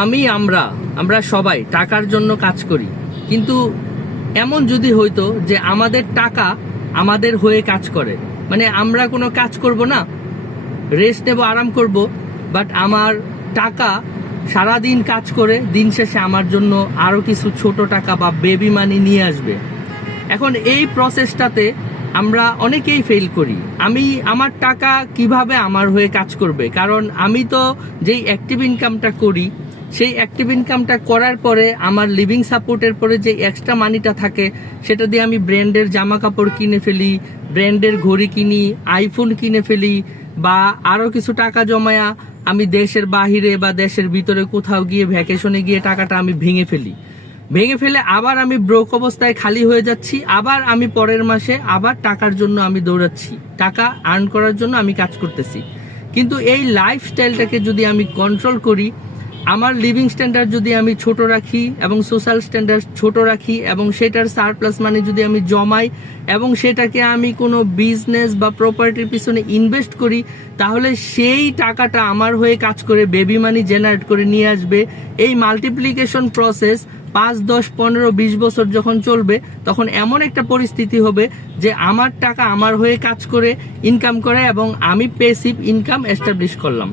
আমরা আমরা সবাই টাকার জন্য কাজ করি, কিন্তু এমন যদি হইতো যে আমাদের টাকা আমাদের হয়ে কাজ করে, মানে আমরা কোনো কাজ করব না, রেস্ট নেব, আরাম করব, বাট আমার টাকা সারাদিন কাজ করে দিন শেষে আমার জন্য আরো কিছু ছোট টাকা বা বেবি মানি নিয়ে আসবে। এখন এই প্রসেসটাতে আমরা অনেকেই ফেল করি। আমার টাকা কিভাবে আমার হয়ে কাজ করবে, কারণ আমি তো যেই অ্যাক্টিভ ইনকামটা করি সেই অ্যাক্টিভ ইনকামটা করার পরে আমার লিভিং সাপোর্টের পরে যে এক্সট্রা মানিটা থাকে সেটা দিয়ে আমি ব্র্যান্ডের জামা কাপড় কিনে ফেলি, ব্র্যান্ডের ঘড়ি কিনি, আইফোন কিনে ফেলি, বা আরো কিছু টাকা জমায়া আমি দেশের বাহিরে বা দেশের ভিতরে কোথাও গিয়ে ভ্যাকেশনে গিয়ে টাকাটা আমি ভেঙে ফেলে আবার আমি ব্রোক অবস্থায় খালি হয়ে যাচ্ছি, আবার আমি পরের মাসে আবার টাকার জন্য আমি দৌড়াচ্ছি, টাকা আর্ন করার জন্য আমি কাজ করতেছি। কিন্তু এই লাইফস্টাইলটাকে যদি আমি কন্ট্রোল করি, আমার লিভিং স্ট্যান্ডার্ড যদি আমি ছোট রাখি এবং সোশ্যাল স্ট্যান্ডার্ড ছোট রাখি এবং সেটার সারপ্লাস মানে যদি আমি জমাই এবং সেটাকে আমি কোনো বিজনেস বা প্রপার্টির পিছনে ইনভেস্ট করি, তাহলে সেই টাকাটা আমার হয়ে কাজ করে বেবি মানি জেনারেট করে নিয়ে আসবে। এই মাল্টিপ্লিকেশন প্রসেস 5, 10, 15, 20 বছর যখন চলবে, তখন এমন একটা পরিস্থিতি হবে যে আমার টাকা আমার হয়ে কাজ করে ইনকাম করে এবং আমি প্যাসিভ ইনকাম এস্টাবলিশ করলাম।